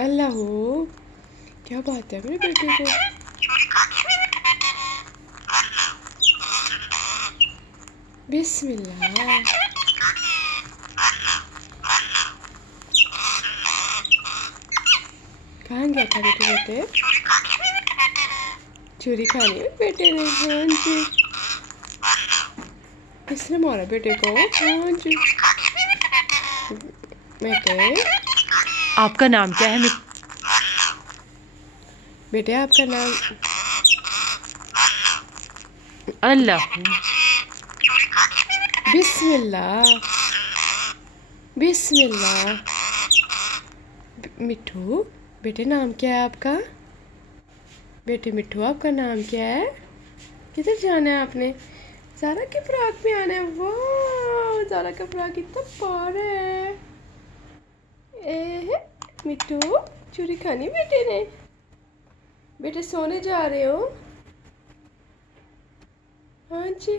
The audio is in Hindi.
अल्लाह हो, क्या बात है मेरे बेटे को। बिस्मिल्लाह। कहाँ गया था बेटे बेटे? चोरी खानी है बेटे ने। हाँ जी। किसने मारा बेटे को? हाँ जी बेटे। आपका नाम क्या है बेटे आपका नाम? अल्लाह। बिस्मिल्लाह बिस्मिल्लाह। मिट्ठू, बेटे नाम क्या है आपका? बेटे मिट्ठू आपका नाम क्या है? किधर जाना है आपने? ज़ारा के फ्रॉक में आना है। वाह, ज़ारा का फ्रॉक कितना प्यारा है। ए मिट्टू, चूरी खानी बेटे ने? बेटे सोने जा रहे हो? हाँ जी।